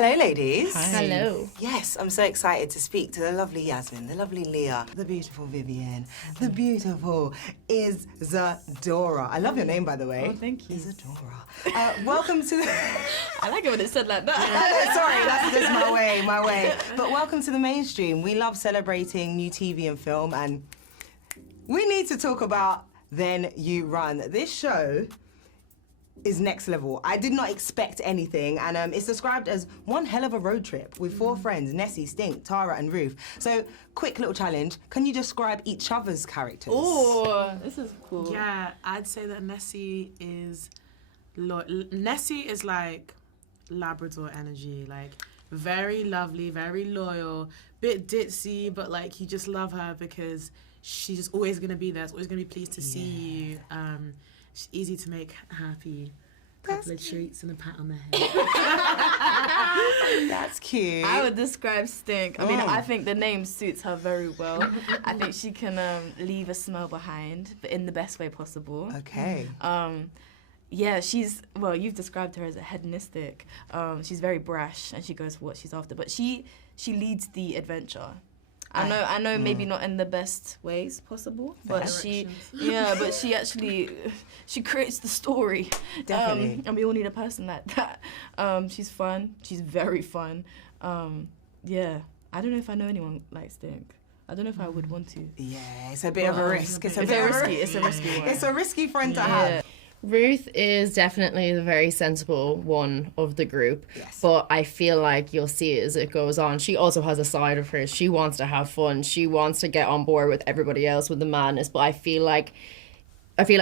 Hello, ladies. Hi. Hello. Yes, I'm so excited to speak to the lovely Yasmin, the lovely Leah, the beautiful Vivian, the beautiful Isadora. I love your name, by the way. Oh, thank you. Isadora. Welcome to the... I like it when it's said like that. Sorry, that's just my way. But welcome to the mainstream. We love celebrating new TV and film, and we need to talk about Then You Run. This show is next level. I did not expect anything, and it's described as one hell of a road trip with four friends, Nessie, Stink, Tara and Ruth. So, quick little challenge, can you describe each other's characters? Oh, this is cool. Yeah, I'd say that Nessie is like Labrador energy, like very lovely, very loyal, bit ditzy, but like you just love her because she's just always gonna be there. It's always gonna be pleased to see you. She's easy to make happy. Couple of treats and a pat on the head. That's cute. I would describe Stink. I mean, I think the name suits her very well. I think she can leave a smell behind, but in the best way possible. Okay. Yeah, you've described her as a hedonistic. She's very brash and she goes for what she's after, but she leads the adventure. I know, maybe not in the best ways possible, but she actually she creates the story. Definitely. And we all need a person like that. She's fun. She's very fun. Yeah, I don't know if I know anyone like Stink. I don't know if I would want to. Yeah, it's a bit of a risk. It's a risky one. It's a risky friend to have. Ruth is definitely the very sensible one of the group, but I feel like you'll see it as it goes on. She also has a side of her. She wants to have fun. She wants to get on board with everybody else with the madness, but I feel like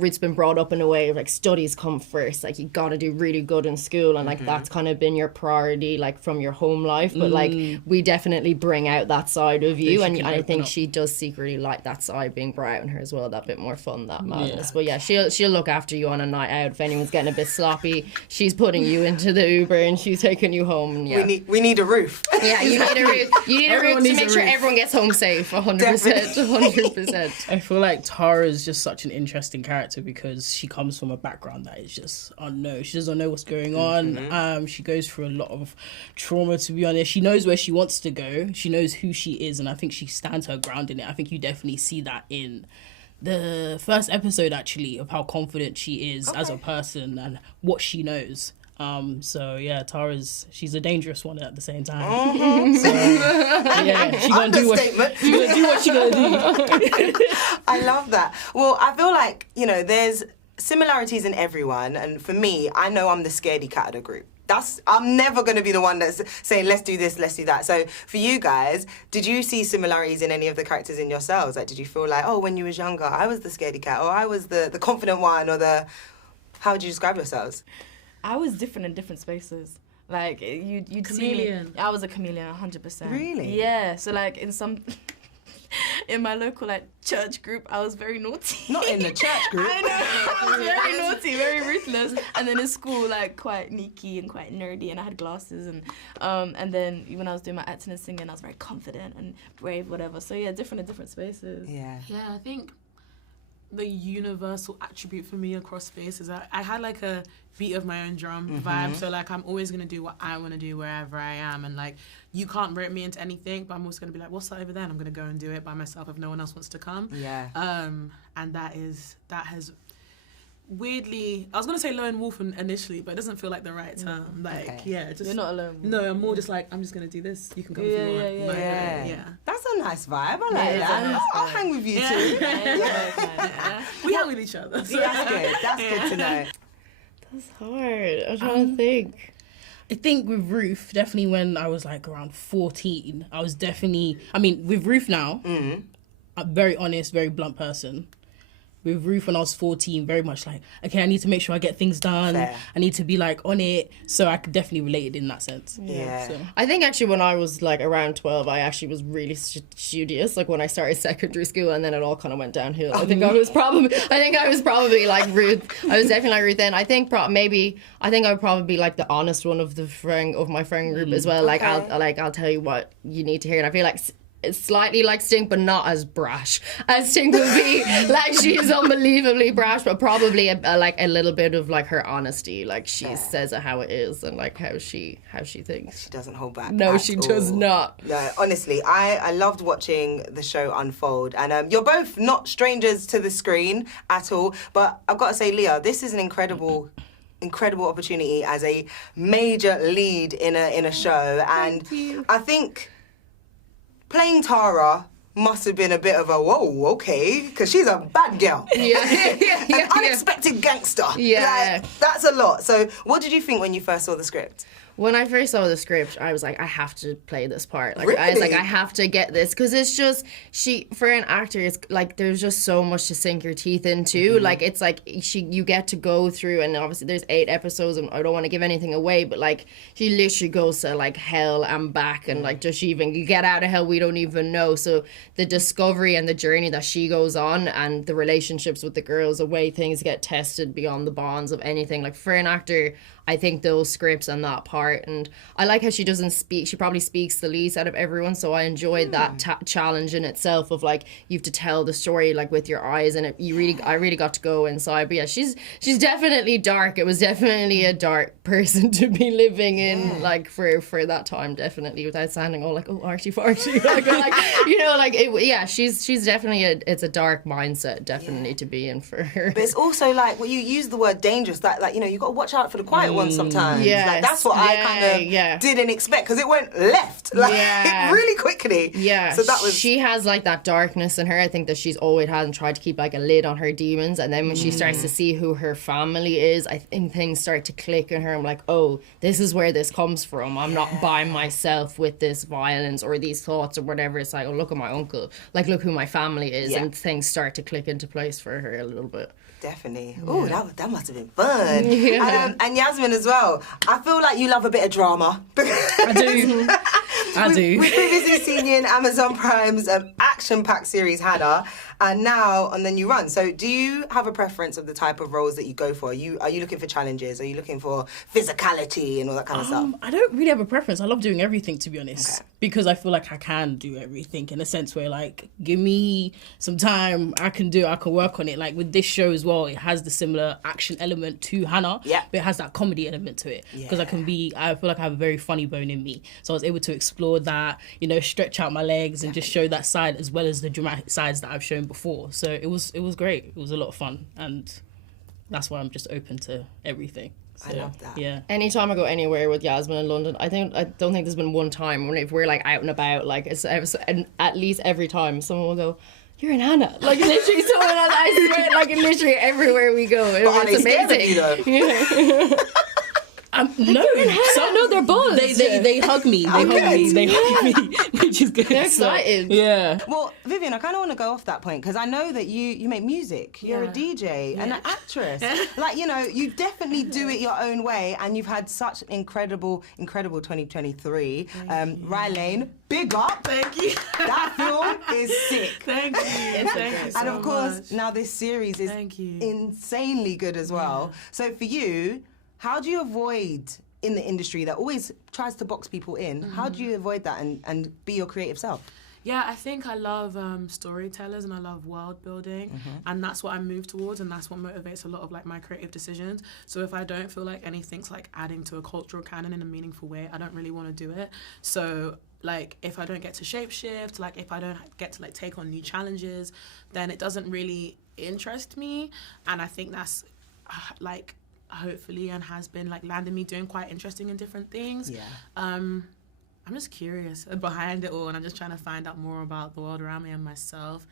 Ruth's been brought up in a way of like studies come first. Like you got to do really good in school, and like that's kind of been your priority, like from your home life. But like we definitely bring out that side of you, and I think she does secretly like that side being brought out in her as well. That bit more fun, that madness. But yeah, she'll look after you on a night out if anyone's getting a bit sloppy. She's putting you into the Uber and she's taking you home. And yeah, we need a roof. Yeah, you need a roof. You need a roof to make sure everyone gets home safe. 100%. 100%. I feel like Tara is just such an interesting character because she comes from a background that is just unknown. She doesn't know what's going on. She goes through a lot of trauma, to be honest. She knows where she wants to go. She knows who she is, and I think she stands her ground in it. I think you definitely see that in the first episode, actually, of how confident she is as a person and what she knows. So yeah, she's a dangerous one at the same time. So, yeah, she's gonna do what she gonna do. I love that. Well, I feel like, there's similarities in everyone, and for me, I know I'm the scaredy cat of the group. I'm never going to be the one that's saying, let's do this, let's do that. So for you guys, did you see similarities in any of the characters in yourselves? Like, did you feel like, when you was younger, I was the scaredy cat, or I was the confident one, or how would you describe yourselves? I was different in different spaces. Like, you'd chameleon. See me. I was a chameleon, 100%. Really? Yeah. So, like, in my local, church group, I was very naughty. Not in the church group. I know. I was very naughty, very ruthless. And then in school, quite neaky and quite nerdy, and I had glasses. And then when I was doing my acting and singing, I was very confident and brave, whatever. So, yeah, different in different spaces. Yeah. Yeah, I think the universal attribute for me across spaces, I had a beat of my own drum vibe. So I'm always gonna do what I want to do wherever I am, and you can't rope me into anything, but I'm always gonna be like, what's that over there? And I'm gonna go and do it by myself if no one else wants to come. Yeah. And that has weirdly, I was gonna say lone wolf initially, but it doesn't feel like the right term. You're not alone. No, I'm more just I'm just gonna do this. You can come if you want. Yeah. That's a nice vibe. I like that. I'll hang with you too. We hang with each other. So. That's good. That's good to know. That's hard. I'm trying to think. I think with Ruth, definitely when I was around 14, I was definitely, with Ruth now, I'm a very honest, very blunt person. With Ruth when I was 14, very much okay, I need to make sure I get things done. Fair. I need to be on it. So I could definitely relate it in that sense. Yeah. So. I think actually when I was around 12, I actually was really studious. When I started secondary school, and then it all kind of went downhill. I think I was probably like Ruth. I was definitely like Ruth then. I think I would probably be the honest one of my friend group as well. Okay. I'll tell you what you need to hear. And I feel like slightly like Stink, but not as brash as Stink would be. Like, she's unbelievably brash, but probably like a little bit of like her honesty. Like, she says it how it is and like how she thinks. She doesn't hold back. No, she does not. No, honestly, I loved watching the show unfold, and you're both not strangers to the screen at all. But I've got to say, Leah, this is an incredible opportunity as a major lead in a show, and I think playing Tara must have been a bit of a whoa, okay, because she's a bad girl. An unexpected gangster. Yeah. Like, that's a lot. So what did you think when you first saw the script? When I first saw the script, I was like, I have to play this part. Like, Really? I was like, I have to get this, because it's just for an actor, it's like there's just so much to sink your teeth into. Like, it's like you get to go through, and obviously there's 8 episodes, and I don't want to give anything away, but like she literally goes to like hell and back, and like does she even get out of hell? We don't even know. So the discovery and the journey that she goes on, and the relationships with the girls, the way things get tested beyond the bonds of anything. Like, for an actor, I think those scripts and that part, and I like how she doesn't speak. She probably speaks the least out of everyone, so I enjoyed that challenge in itself of like you have to tell the story like with your eyes, and I really got to go inside. But yeah, she's definitely dark. It was definitely a dark person to be living in, like for that time, definitely, without sounding all like arty farty. She's definitely it's a dark mindset definitely to be in for her. But it's also like, well, you use the word dangerous. Like you got to watch out for the quiet ones sometimes. Yes. Like, that's what I kind of didn't expect, because it went left really quickly. Yeah. So that was. She has like that darkness in her. I think that she's always had and tried to keep like a lid on her demons, and then when she starts to see who her family is, I think things start to click in her. I'm like, oh, this is where this comes from. I'm not by myself with this violence or these thoughts or whatever. It's like, oh, look at my uncle. Like, look who my family is, and things start to click into place for her a little bit. Definitely. Oh, that must have been fun. And Yasmin as well. I feel like you love a bit of drama. I do. We've previously seen you in Amazon Prime's action-packed series Hannah, and now on The New Run. So do you have a preference of the type of roles that you go for? Are you looking for challenges? Are you looking for physicality and all that kind of stuff? I don't really have a preference. I love doing everything, to be honest, because I feel like I can do everything in a sense where, like, give me some time, I can work on it. Like with this show as well, it has the similar action element to Hannah, but it has that comedy element to it, because I feel like I have a very funny bone in me. So I was able to explore that, stretch out my legs and just show that side as well as the dramatic sides that I've shown before. So it was great. It was a lot of fun, and that's why I'm just open to everything. So, I love that. Yeah. Anytime I go anywhere with Yasmin in London, I don't think there's been one time when if we're like out and about, like and at least every time someone will go, "You're in Hannah." Like literally someone else, I swear, like literally everywhere we go. It's amazing. No, they're buzzed. They hug me. They hug me, which is good. They're excited. Yeah. Well, Vivian, I kind of want to go off that point, because I know that you make music. You're a DJ and an actress. Like, you definitely do it your own way, and you've had such incredible 2023. Rye Lane, big up. Thank you. That film is sick. Thank you. Thank you so And of course, much. now this series is insanely good as well. So for you, how do you avoid, in the industry that always tries to box people in, how do you avoid that and be your creative self? Yeah, I think I love storytellers, and I love world building, and that's what I move towards, and that's what motivates a lot of like my creative decisions. So if I don't feel like anything's like adding to a cultural canon in a meaningful way, I don't really want to do it. So like if I don't get to shapeshift, like if I don't get to like take on new challenges, then it doesn't really interest me. And I think that's like hopefully and has been like landing me doing quite interesting and different things. I'm just curious behind it all, and I'm just trying to find out more about the world around me and myself.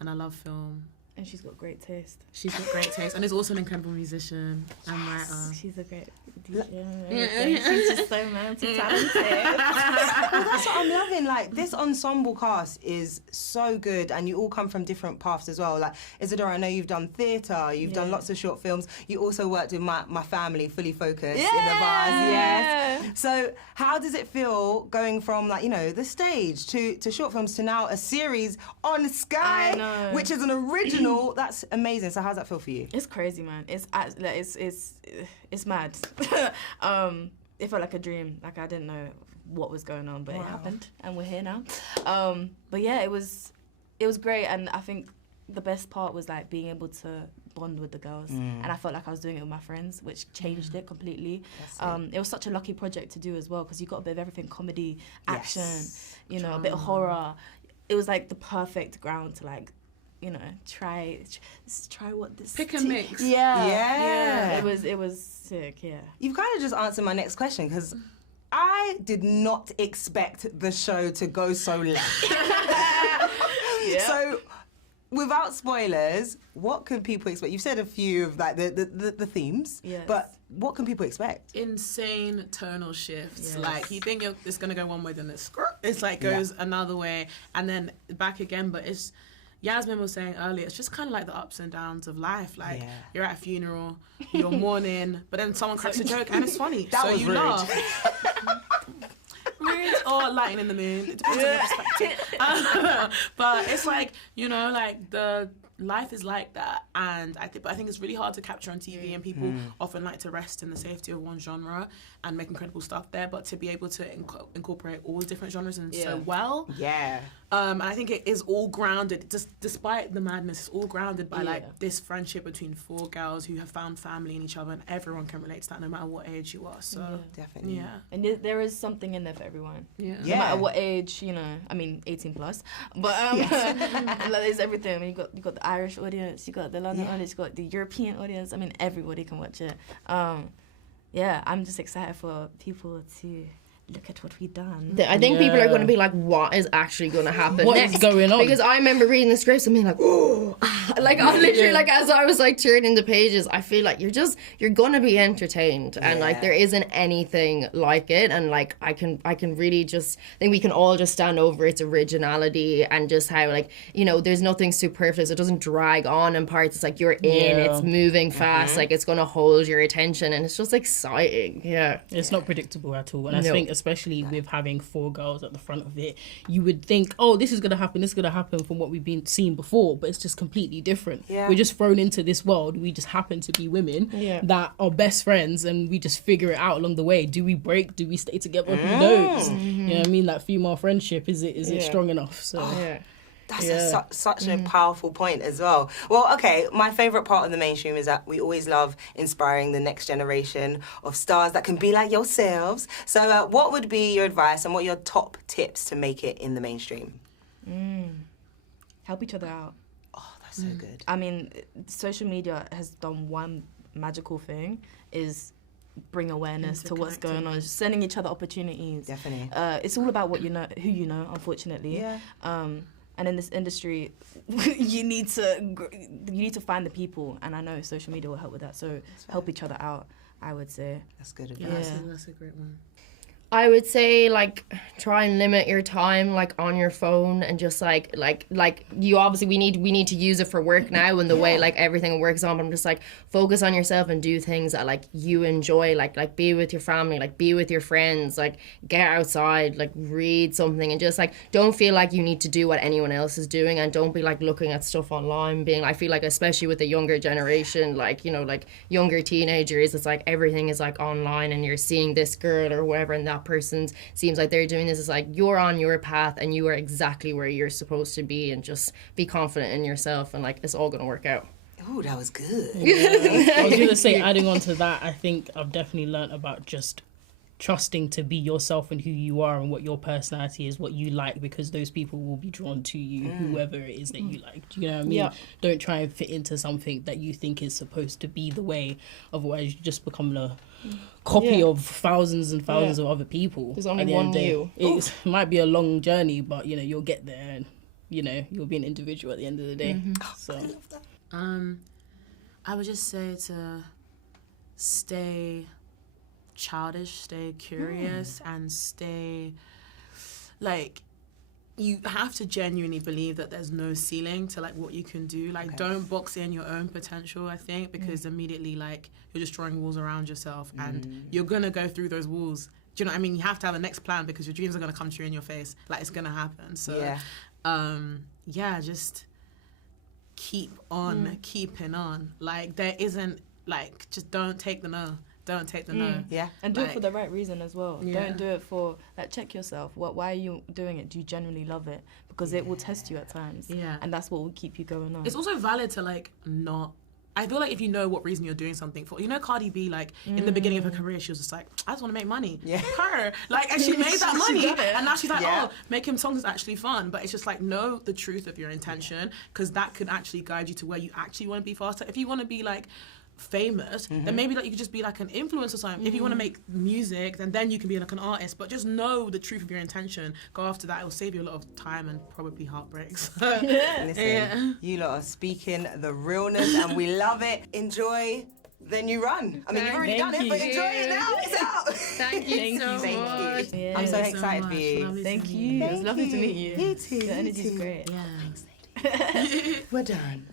And I love film. And she's got great taste. She's got great taste, and is also an incredible musician and writer. She's a great DJ. She's just so multi-talented. Well, that's what I'm loving. Like, this ensemble cast is so good, and you all come from different paths as well. Like, Isadora, I know you've done theatre, you've done lots of short films. You also worked with my family, Fully Focused, in the bars. Yes. So how does it feel going from, like, the stage to short films to now a series on Sky, which is an original? That's amazing. So how's that feel for you? It's crazy, man. It's mad. it felt like a dream. Like I didn't know what was going on, but it happened, and we're here now. But yeah, it was great, and I think the best part was like being able to bond with the girls, and I felt like I was doing it with my friends, which changed it completely. It was such a lucky project to do as well, because you got a bit of everything: comedy, action, you know, a bit of horror. It was like the perfect ground to like, you know, try what this pick and mix. Yeah. It was sick. Yeah. You've kind of just answered my next question, because I did not expect the show to go so left. So, without spoilers, what can people expect? You've said a few of like the themes, but what can people expect? Insane tonal shifts. Yes. Like you think it's gonna go one way, then it's like goes another way, and then back again. But it's, Yasmin was saying earlier, it's just kind of like the ups and downs of life. Like you're at a funeral, you're mourning, but then someone cracks a joke and it's funny, so you laugh. Rude or lighting in the moon, it depends on your perspective. But it's like, you know, like the life is like that, and I think it's really hard to capture on TV, and people often like to rest in the safety of one genre and make incredible stuff there, but to be able to incorporate all the different genres and so well. And I think it is all grounded, just despite the madness, it's all grounded by like this friendship between four girls who have found family in each other, and everyone can relate to that no matter what age you are. So definitely. And there is something in there for everyone. No Yeah. matter what age, you know, I mean 18 plus, but like, there's everything. I mean, you got the Irish audience, you got the London audience, you got the European audience. I mean, everybody can watch it. I'm just excited for people to look at what we've done. I think people are going to be like, what is actually going to happen What next? is going on? Because I remember reading the scripts and being like, oh, like I literally, like as I was like turning the pages, I feel like you're going to be entertained, and like there isn't anything like it, and like I can really just think we can all just stand over its originality and just how like, you know, there's nothing superfluous. It doesn't drag on in parts. It's like you're in, it's moving fast, like it's going to hold your attention, and it's just exciting. It's not predictable at all, and I think especially with having four girls at the front of it, you would think, oh, this is going to happen from what we've been seeing before, but it's just completely different. We're just thrown into this world. We just happen to be women that are best friends, and we just figure it out along the way. Do we break? Do we stay together? Who knows? You know what I mean? That female friendship, is it strong enough? So That's such a powerful point as well. Well, okay, my favourite part of the mainstream is that we always love inspiring the next generation of stars that can be like yourselves. So what would be your advice, and what are your top tips to make it in the mainstream? Help each other out. Oh, that's so good. I mean, social media has done one magical thing, is bring awareness to what's going on, just sending each other opportunities. Definitely. It's all about what you know, who you know, unfortunately. And in this industry, you need to find the people, and I know social media will help with that. So help each other out, I would say. That's good advice. That's a great one. I would say like try and limit your time like on your phone, and just like you obviously we need to use it for work now, and the way like everything works on, but I'm just like focus on yourself and do things that like you enjoy, like be with your family, like be with your friends, like get outside, like read something, and just like don't feel like you need to do what anyone else is doing, and don't be like looking at stuff online being, I feel like especially with the younger generation, like, you know, like younger teenagers, it's like everything is like online, and you're seeing this girl or whatever, and that person seems like they're doing this. It's like you're on your path and you are exactly where you're supposed to be, and just be confident in yourself, and like it's all gonna work out. Oh, that was good. I was gonna say, adding on to that, I think I've definitely learnt about just trusting to be yourself and who you are and what your personality is, what you like, because those people will be drawn to you, whoever it is that you like. Do you know what I mean? Don't try and fit into something that you think is supposed to be the way, otherwise you just become a copy of thousands and thousands of other people. There's only one you. It might be a long journey, but you know, you'll get there, and you know, you'll be an individual at the end of the day. So I love that. I would just say to stay childish, stay curious, and stay like, you have to genuinely believe that there's no ceiling to like what you can do. Like don't box in your own potential, I think, because immediately like you're just drawing walls around yourself, and you're gonna go through those walls. Do you know what I mean? You have to have a next plan, because your dreams are gonna come to you in your face. Like it's gonna happen. So just keep on keeping on. Like there isn't like, just don't take the no. don't take the no. Yeah. And do it for the right reason as well. Yeah. Don't do it for, like, check yourself. Why are you doing it? Do you genuinely love it? Because it will test you at times. Yeah. And that's what will keep you going on. It's also valid to, like, not... I feel like if you know what reason you're doing something for, you know, Cardi B, like, in the beginning of her career, she was just like, I just want to make money. Yeah. Her. Like, and she made that money. got it. And now she's like, Yeah. oh, making songs is actually fun. But it's just like, know the truth of your intention, because that could actually guide you to where you actually want to be faster. If you want to be, like, famous, then maybe like you could just be like an influencer or something. If you want to make music, then you can be like an artist, but just know the truth of your intention. Go after that. It will save you a lot of time and probably heartbreaks. Listen, you lot are speaking the realness and we love it. Enjoy Then You Run. I mean, you've already done it, but enjoy it now. It's out. Thank you so much. Yeah. I'm so Thank you excited for much. you. Lovely to Thank meet you. It was lovely to you. meet you. You too. Your energy's you too. great. Yeah. We're done.